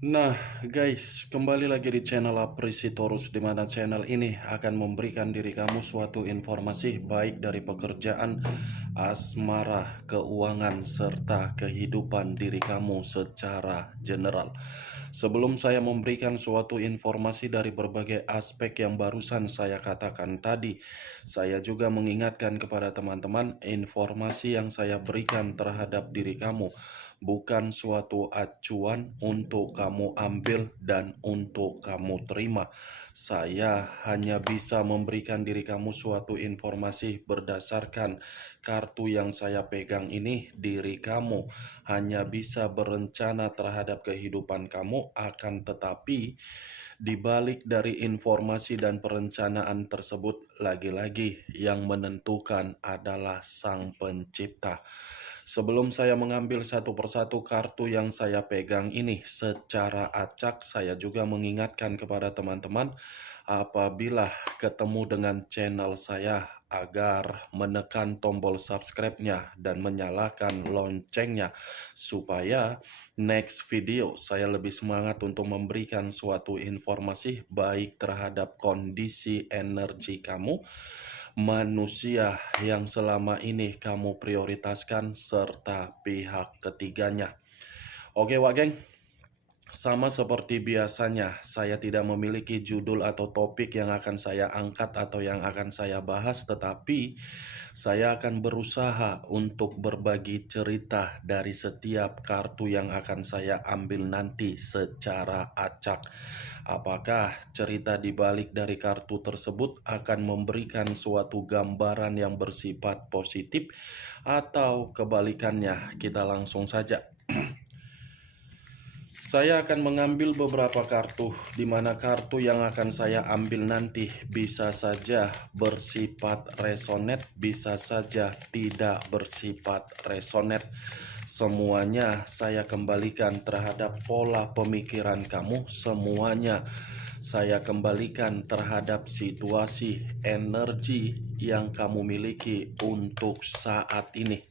Nah guys, kembali lagi di channel Apresitorus, di mana channel ini akan memberikan diri kamu suatu informasi baik dari pekerjaan, asmara, keuangan, serta kehidupan diri kamu secara general. Sebelum saya memberikan suatu informasi dari berbagai aspek yang barusan saya katakan tadi, saya juga mengingatkan kepada teman-teman, informasi yang saya berikan terhadap diri kamu bukan suatu acuan untuk kamu ambil dan untuk kamu terima. Saya hanya bisa memberikan diri kamu suatu informasi berdasarkan kartu yang saya pegang ini. Diri kamu hanya bisa berencana terhadap kehidupan kamu, akan tetapi di balik dari informasi dan perencanaan tersebut, lagi-lagi yang menentukan adalah Sang Pencipta. Sebelum saya mengambil satu persatu kartu yang saya pegang ini secara acak, saya juga mengingatkan kepada teman-teman apabila ketemu dengan channel saya agar menekan tombol subscribe-nya dan menyalakan loncengnya supaya next video saya lebih semangat untuk memberikan suatu informasi baik terhadap kondisi energi kamu, manusia yang selama ini kamu prioritaskan, serta pihak ketiganya. Oke Wak Geng, sama seperti biasanya, saya tidak memiliki judul atau topik yang akan saya angkat atau yang akan saya bahas, tetapi saya akan berusaha untuk berbagi cerita dari setiap kartu yang akan saya ambil nanti secara acak. Apakah cerita di balik dari kartu tersebut akan memberikan suatu gambaran yang bersifat positif atau kebalikannya? Kita langsung saja. Saya akan mengambil beberapa kartu, di mana kartu yang akan saya ambil nanti bisa saja bersifat resonate, bisa saja tidak bersifat resonate. Semuanya saya kembalikan terhadap pola pemikiran kamu, semuanya saya kembalikan terhadap situasi energi yang kamu miliki untuk saat ini.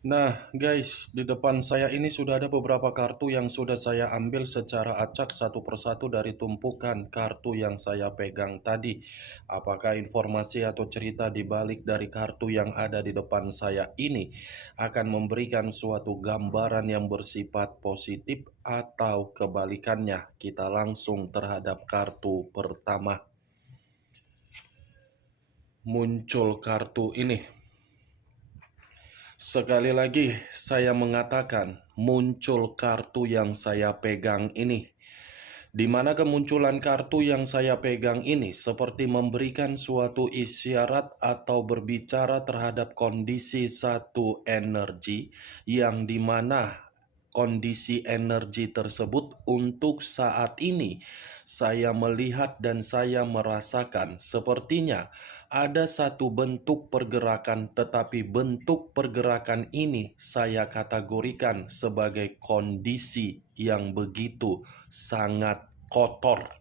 Nah guys, di depan saya ini sudah ada beberapa kartu yang sudah saya ambil secara acak satu persatu dari tumpukan kartu yang saya pegang tadi. Apakah informasi atau cerita di balik dari kartu yang ada di depan saya ini akan memberikan suatu gambaran yang bersifat positif atau kebalikannya? Kita langsung terhadap kartu pertama. Muncul kartu ini. Sekali lagi saya mengatakan, muncul kartu yang saya pegang ini. Di mana kemunculan kartu yang saya pegang ini seperti memberikan suatu isyarat atau berbicara terhadap kondisi satu energi yang dimana kondisi energi tersebut untuk saat ini saya melihat dan saya merasakan sepertinya ada satu bentuk pergerakan, tetapi bentuk pergerakan ini saya kategorikan sebagai kondisi yang begitu sangat kotor.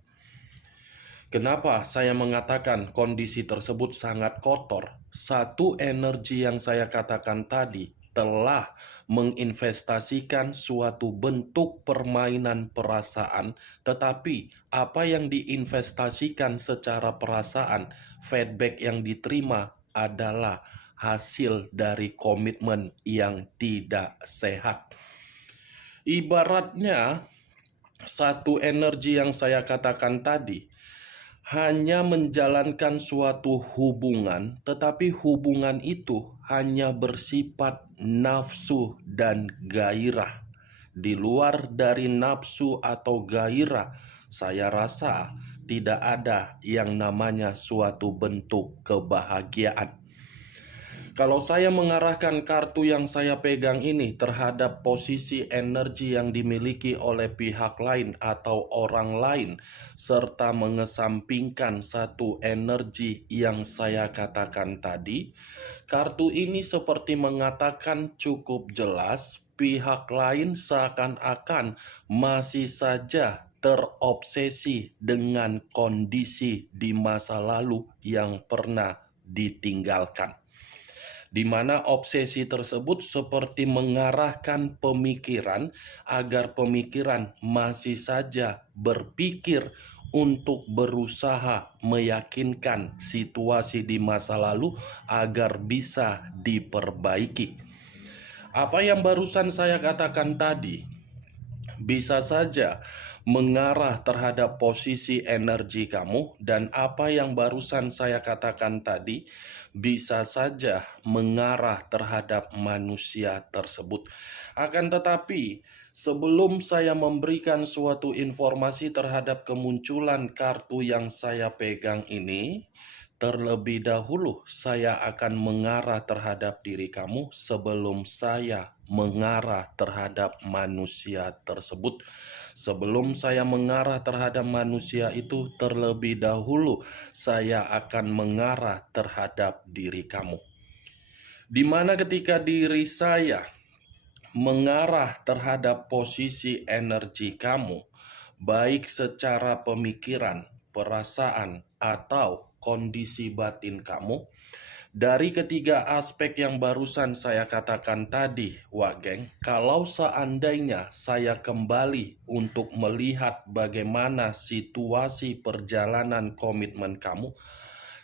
Kenapa saya mengatakan kondisi tersebut sangat kotor? Satu energi yang saya katakan tadi telah menginvestasikan suatu bentuk permainan perasaan, tetapi apa yang diinvestasikan secara perasaan, feedback yang diterima adalah hasil dari komitmen yang tidak sehat. Ibaratnya, satu energi yang saya katakan tadi hanya menjalankan suatu hubungan, tetapi hubungan itu hanya bersifat nafsu dan gairah. di luar dari nafsu atau gairah, saya rasa tidak ada yang namanya suatu bentuk kebahagiaan. Kalau saya mengarahkan kartu yang saya pegang ini terhadap posisi energi yang dimiliki oleh pihak lain atau orang lain, serta mengesampingkan satu energi yang saya katakan tadi, kartu ini seperti mengatakan cukup jelas, pihak lain seakan-akan masih saja terobsesi dengan kondisi di masa lalu yang pernah ditinggalkan, di mana obsesi tersebut seperti mengarahkan pemikiran agar pemikiran masih saja berpikir untuk berusaha meyakinkan situasi di masa lalu agar bisa diperbaiki. Apa yang barusan saya katakan tadi bisa saja mengarah terhadap posisi energi kamu, dan apa yang barusan saya katakan tadi bisa saja mengarah terhadap manusia tersebut. Akan tetapi, sebelum saya memberikan suatu informasi terhadap kemunculan kartu yang saya pegang ini, terlebih dahulu saya akan mengarah terhadap diri kamu sebelum saya mengarah terhadap manusia tersebut. Sebelum saya mengarah terhadap manusia itu, terlebih dahulu saya akan mengarah terhadap diri kamu. Di mana ketika diri saya mengarah terhadap posisi energi kamu, baik secara pemikiran, perasaan, atau kondisi batin kamu, dari ketiga aspek yang barusan saya katakan tadi, Wak Geng, kalau seandainya saya kembali untuk melihat bagaimana situasi perjalanan komitmen kamu,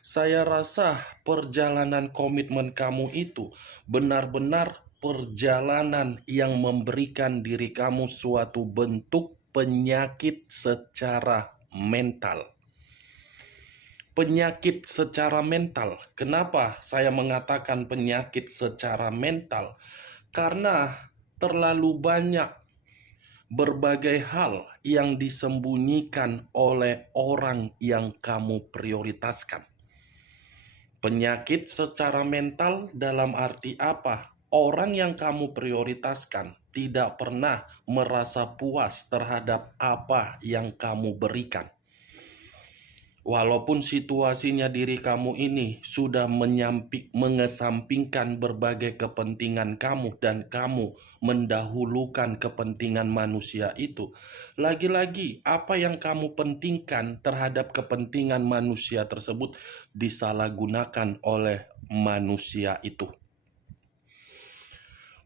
saya rasa perjalanan komitmen kamu itu benar-benar perjalanan yang memberikan diri kamu suatu bentuk penyakit secara mental. Penyakit secara mental. Kenapa saya mengatakan penyakit secara mental? Karena terlalu banyak berbagai hal yang disembunyikan oleh orang yang kamu prioritaskan. Penyakit secara mental dalam arti apa? Orang yang kamu prioritaskan tidak pernah merasa puas terhadap apa yang kamu berikan. Walaupun situasinya diri kamu ini sudah mengesampingkan berbagai kepentingan kamu dan kamu mendahulukan kepentingan manusia itu, lagi-lagi apa yang kamu pentingkan terhadap kepentingan manusia tersebut disalahgunakan oleh manusia itu.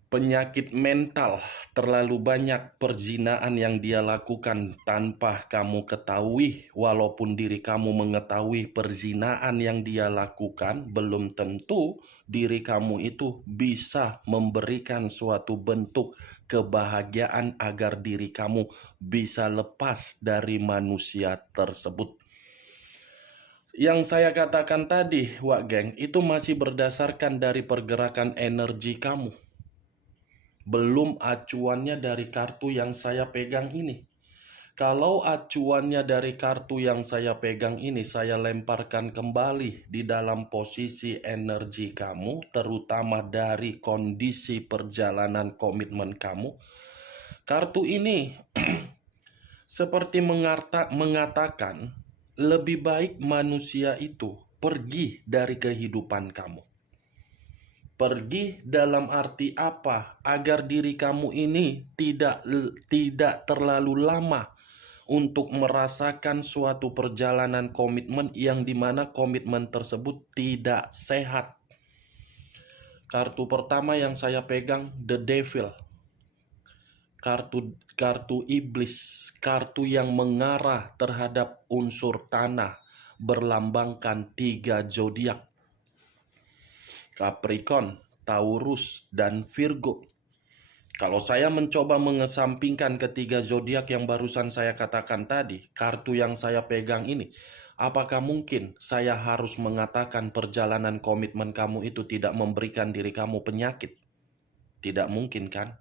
Penyakit mental, terlalu banyak perzinaan yang dia lakukan tanpa kamu ketahui. Walaupun diri kamu mengetahui perzinaan yang dia lakukan, belum tentu diri kamu itu bisa memberikan suatu bentuk kebahagiaan agar diri kamu bisa lepas dari manusia tersebut. Yang saya katakan tadi, Wak Geng, itu masih berdasarkan dari pergerakan energi kamu, belum acuannya dari kartu yang saya pegang ini. Kalau acuannya dari kartu yang saya pegang ini, saya lemparkan kembali di dalam posisi energi kamu, terutama dari kondisi perjalanan komitmen kamu. Kartu ini seperti mengatakan, lebih baik manusia itu pergi dari kehidupan kamu. Pergi dalam arti apa? Agar diri kamu ini tidak terlalu lama untuk merasakan suatu perjalanan komitmen yang dimana komitmen tersebut tidak sehat. Kartu pertama yang saya pegang, The Devil. Kartu iblis, kartu yang mengarah terhadap unsur tanah, berlambangkan 3 zodiak. Capricorn, Taurus, dan Virgo. Kalau saya mencoba mengesampingkan ketiga zodiak yang barusan saya katakan tadi, kartu yang saya pegang ini, apakah mungkin saya harus mengatakan perjalanan komitmen kamu itu tidak memberikan diri kamu penyakit? Tidak mungkin kan?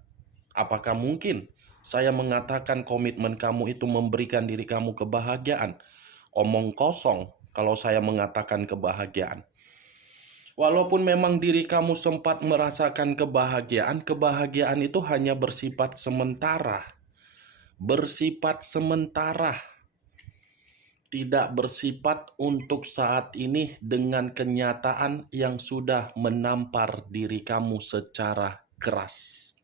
Apakah mungkin Saya mengatakan komitmen kamu itu memberikan diri kamu kebahagiaan. Omong kosong kalau saya mengatakan kebahagiaan. Walaupun memang diri kamu sempat merasakan kebahagiaan, kebahagiaan itu hanya bersifat sementara. Bersifat sementara. Tidak bersifat untuk saat ini dengan kenyataan yang sudah menampar diri kamu secara keras.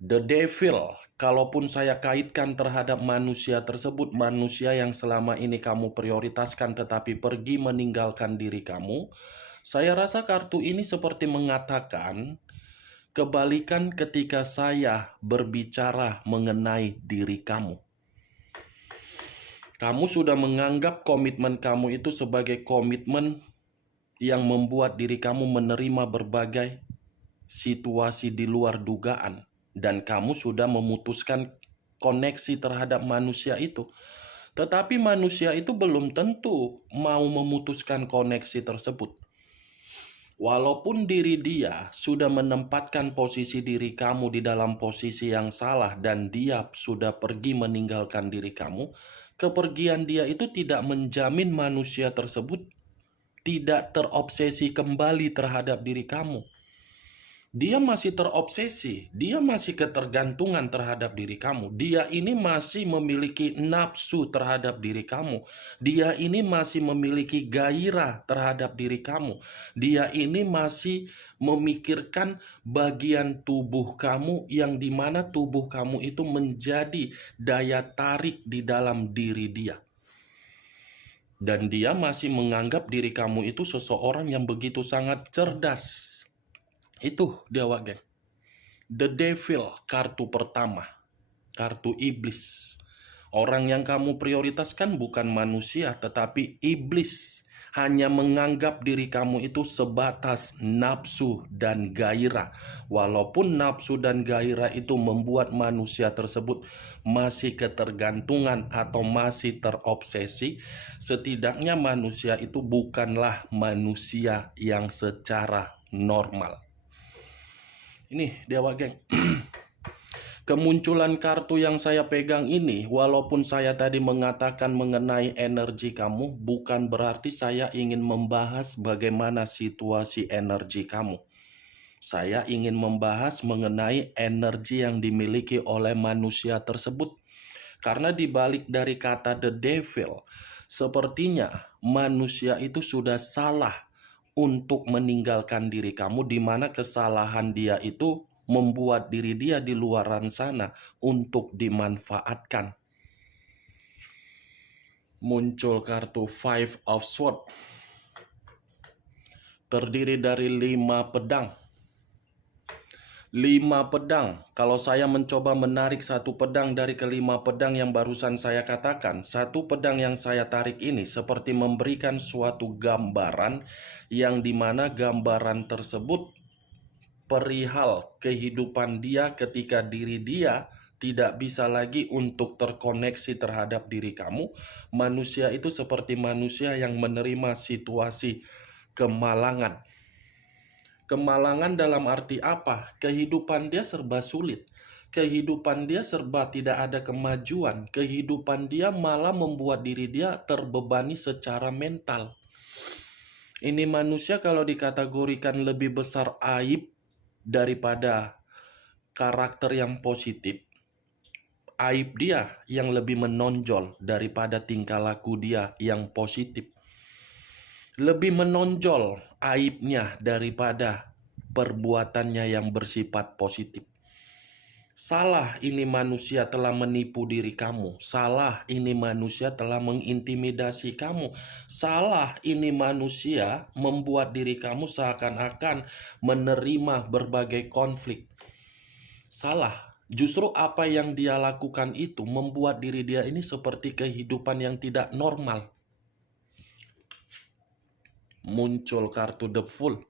The devil, kalaupun saya kaitkan terhadap manusia tersebut, manusia yang selama ini kamu prioritaskan tetapi pergi meninggalkan diri kamu, saya rasa kartu ini seperti mengatakan kebalikan ketika saya berbicara mengenai diri kamu. Kamu sudah menganggap komitmen kamu itu sebagai komitmen yang membuat diri kamu menerima berbagai situasi di luar dugaan. Dan kamu sudah memutuskan koneksi terhadap manusia itu. Tetapi manusia itu belum tentu mau memutuskan koneksi tersebut. Walaupun diri dia sudah menempatkan posisi diri kamu di dalam posisi yang salah dan dia sudah pergi meninggalkan diri kamu, kepergian dia itu tidak menjamin manusia tersebut tidak terobsesi kembali terhadap diri kamu. Dia masih terobsesi, dia masih ketergantungan terhadap diri kamu. Dia ini masih memiliki nafsu terhadap diri kamu. Dia ini masih memiliki gairah terhadap diri kamu. Dia ini masih memikirkan bagian tubuh kamu yang dimana tubuh kamu itu menjadi daya tarik di dalam diri dia. Dan dia masih menganggap diri kamu itu seseorang yang begitu sangat cerdas. Itu dia geng. The Devil, kartu pertama. Kartu iblis. Orang yang kamu prioritaskan bukan manusia, tetapi iblis. Hanya menganggap diri kamu itu sebatas nafsu dan gairah. Walaupun nafsu dan gairah itu membuat manusia tersebut masih ketergantungan atau masih terobsesi, setidaknya manusia itu bukanlah manusia yang secara normal. Ini Dewa Geng. Kemunculan kartu yang saya pegang ini, walaupun saya tadi mengatakan mengenai energi kamu, bukan berarti saya ingin membahas bagaimana situasi energi kamu. Saya ingin membahas mengenai energi yang dimiliki oleh manusia tersebut. Karena dibalik dari kata the devil, sepertinya manusia itu sudah salah untuk meninggalkan diri kamu, di mana kesalahan dia itu membuat diri dia di luaran sana untuk dimanfaatkan. Muncul kartu Five of Swords, terdiri dari 5 pedang. 5 pedang. Kalau saya mencoba menarik satu pedang dari kelima pedang yang barusan saya katakan, satu pedang yang saya tarik ini seperti memberikan suatu gambaran yang dimana gambaran tersebut perihal kehidupan dia ketika diri dia tidak bisa lagi untuk terkoneksi terhadap diri kamu. Manusia itu seperti manusia yang menerima situasi kemalangan. Kemalangan dalam arti apa? Kehidupan dia serba sulit. Kehidupan dia serba tidak ada kemajuan. Kehidupan dia malah membuat diri dia terbebani secara mental. Ini manusia kalau dikategorikan lebih besar aib daripada karakter yang positif. Aib dia yang lebih menonjol daripada tingkah laku dia yang positif. Lebih menonjol aibnya daripada perbuatannya yang bersifat positif. Salah ini manusia telah menipu diri kamu. Salah ini manusia telah mengintimidasi kamu. Salah ini manusia membuat diri kamu seakan-akan menerima berbagai konflik. Salah. Justru apa yang dia lakukan itu membuat diri dia ini seperti kehidupan yang tidak normal. Muncul kartu The Fool.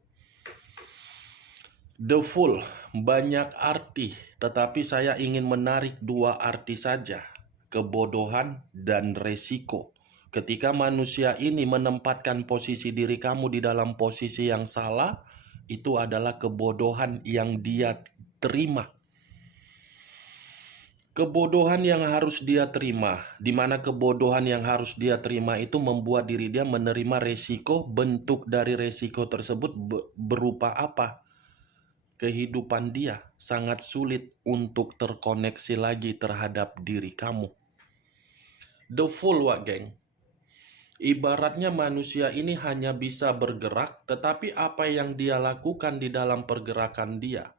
The Fool banyak arti, tetapi saya ingin menarik 2 arti saja, kebodohan dan resiko. Ketika manusia ini menempatkan posisi diri kamu di dalam posisi yang salah, itu adalah kebodohan yang dia terima. Kebodohan yang harus dia terima, di mana kebodohan yang harus dia terima itu membuat diri dia menerima resiko. Bentuk dari resiko tersebut berupa apa? Kehidupan dia sangat sulit untuk terkoneksi lagi terhadap diri kamu. The fool, Wak geng. Ibaratnya manusia ini hanya bisa bergerak, tetapi apa yang dia lakukan di dalam pergerakan dia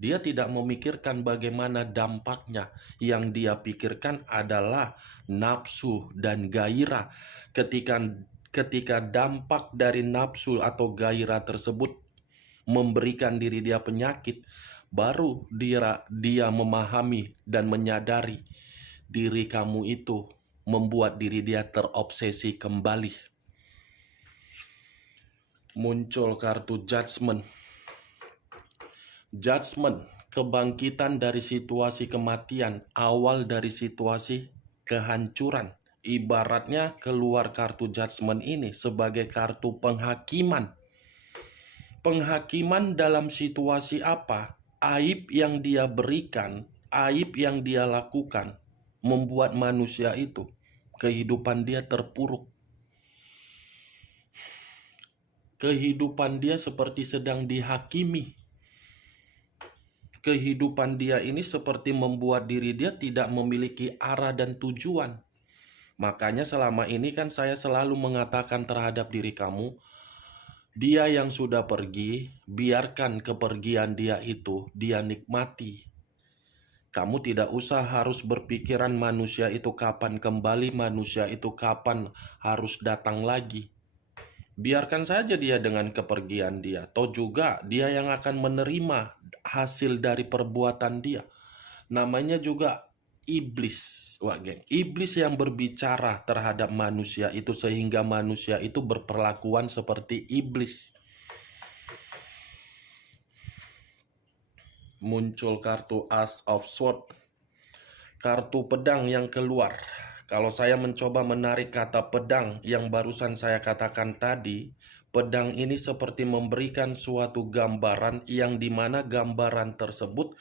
tidak memikirkan bagaimana dampaknya. Yang dia pikirkan adalah nafsu dan gairah. Ketika dampak dari nafsu atau gairah tersebut memberikan diri dia penyakit, baru dia memahami dan menyadari diri kamu itu membuat diri dia terobsesi kembali. Muncul kartu judgment. Judgment, kebangkitan dari situasi kematian, awal dari situasi kehancuran. Ibaratnya keluar kartu judgment ini sebagai kartu penghakiman. Penghakiman dalam situasi apa? Aib yang dia berikan, aib yang dia lakukan, membuat manusia itu kehidupan dia terpuruk. Kehidupan dia seperti sedang dihakimi. Kehidupan dia ini seperti membuat diri dia tidak memiliki arah dan tujuan. Makanya selama ini kan saya selalu mengatakan terhadap diri kamu, dia yang sudah pergi, biarkan kepergian dia itu, dia nikmati. Kamu tidak usah harus berpikiran manusia itu kapan kembali, manusia itu kapan harus datang lagi. Biarkan saja dia dengan kepergian dia. Toh juga dia yang akan menerima hasil dari perbuatan dia. Namanya juga iblis, Wak geng. Iblis yang berbicara terhadap manusia itu sehingga manusia itu berperlakuan seperti iblis. Muncul kartu Ace of Swords. Kartu pedang yang keluar. Kalau saya mencoba menarik kata pedang yang barusan saya katakan tadi, pedang ini seperti memberikan suatu gambaran yang dimana gambaran tersebut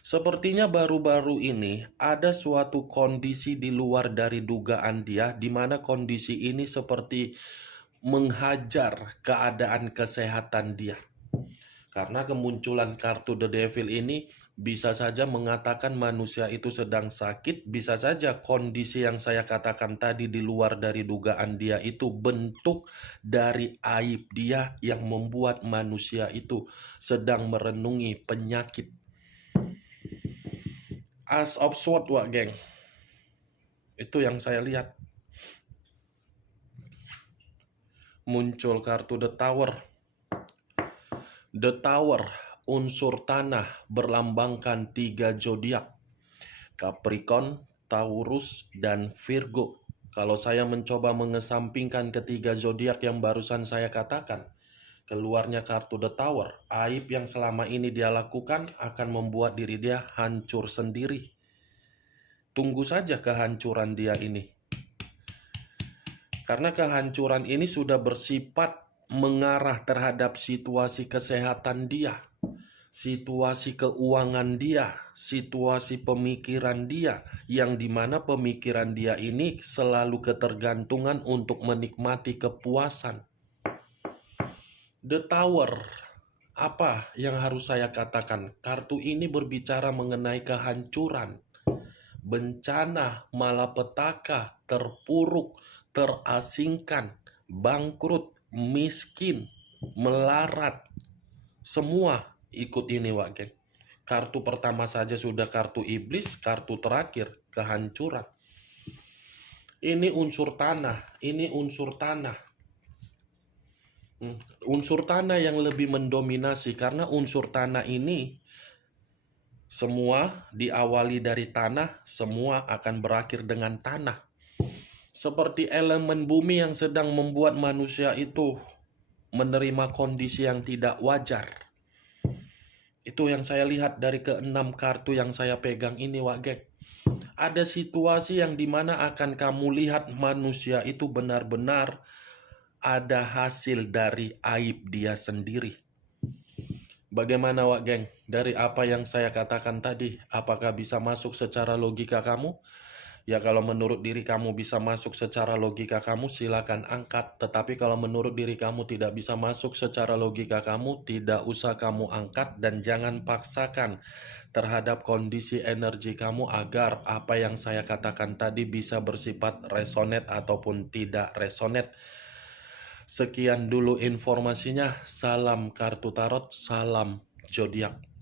sepertinya baru-baru ini ada suatu kondisi di luar dari dugaan dia, di mana kondisi ini seperti menghajar keadaan kesehatan dia. Karena kemunculan kartu The Devil ini bisa saja mengatakan manusia itu sedang sakit, bisa saja kondisi yang saya katakan tadi di luar dari dugaan dia itu bentuk dari aib dia yang membuat manusia itu sedang merenungi penyakit. Ace of Swords, Wak geng. Itu yang saya lihat. Muncul kartu The Tower. The Tower, unsur tanah, berlambangkan 3 zodiak, Capricorn, Taurus, dan Virgo. Kalau saya mencoba mengesampingkan ketiga zodiak yang barusan saya katakan, keluarnya kartu The Tower, aib yang selama ini dia lakukan akan membuat diri dia hancur sendiri. Tunggu saja kehancuran dia ini. Karena kehancuran ini sudah bersifat mengarah terhadap situasi kesehatan dia, situasi keuangan dia, situasi pemikiran dia, yang dimana pemikiran dia ini selalu ketergantungan untuk menikmati kepuasan. The Tower, apa yang harus saya katakan? Kartu ini berbicara mengenai kehancuran, bencana, malapetaka, terpuruk, terasingkan, bangkrut, miskin, melarat. Semua ikut ini, Wak geng. Kartu pertama saja sudah kartu iblis, kartu terakhir kehancuran. Ini unsur tanah, ini unsur tanah. Unsur tanah yang lebih mendominasi karena unsur tanah ini semua diawali dari tanah, semua akan berakhir dengan tanah. Seperti elemen bumi yang sedang membuat manusia itu menerima kondisi yang tidak wajar. Itu yang saya lihat dari ke-6 kartu yang saya pegang ini, Wak geng. Ada situasi yang dimana akan kamu lihat manusia itu benar-benar ada hasil dari aib dia sendiri. Bagaimana Wak Geng? Dari apa yang saya katakan tadi, apakah bisa masuk secara logika kamu? Ya kalau menurut diri kamu bisa masuk secara logika kamu, silakan angkat. Tetapi kalau menurut diri kamu tidak bisa masuk secara logika kamu, tidak usah kamu angkat dan jangan paksakan terhadap kondisi energi kamu agar apa yang saya katakan tadi bisa bersifat resonate ataupun tidak resonate. Sekian dulu informasinya. Salam kartu tarot, salam zodiak.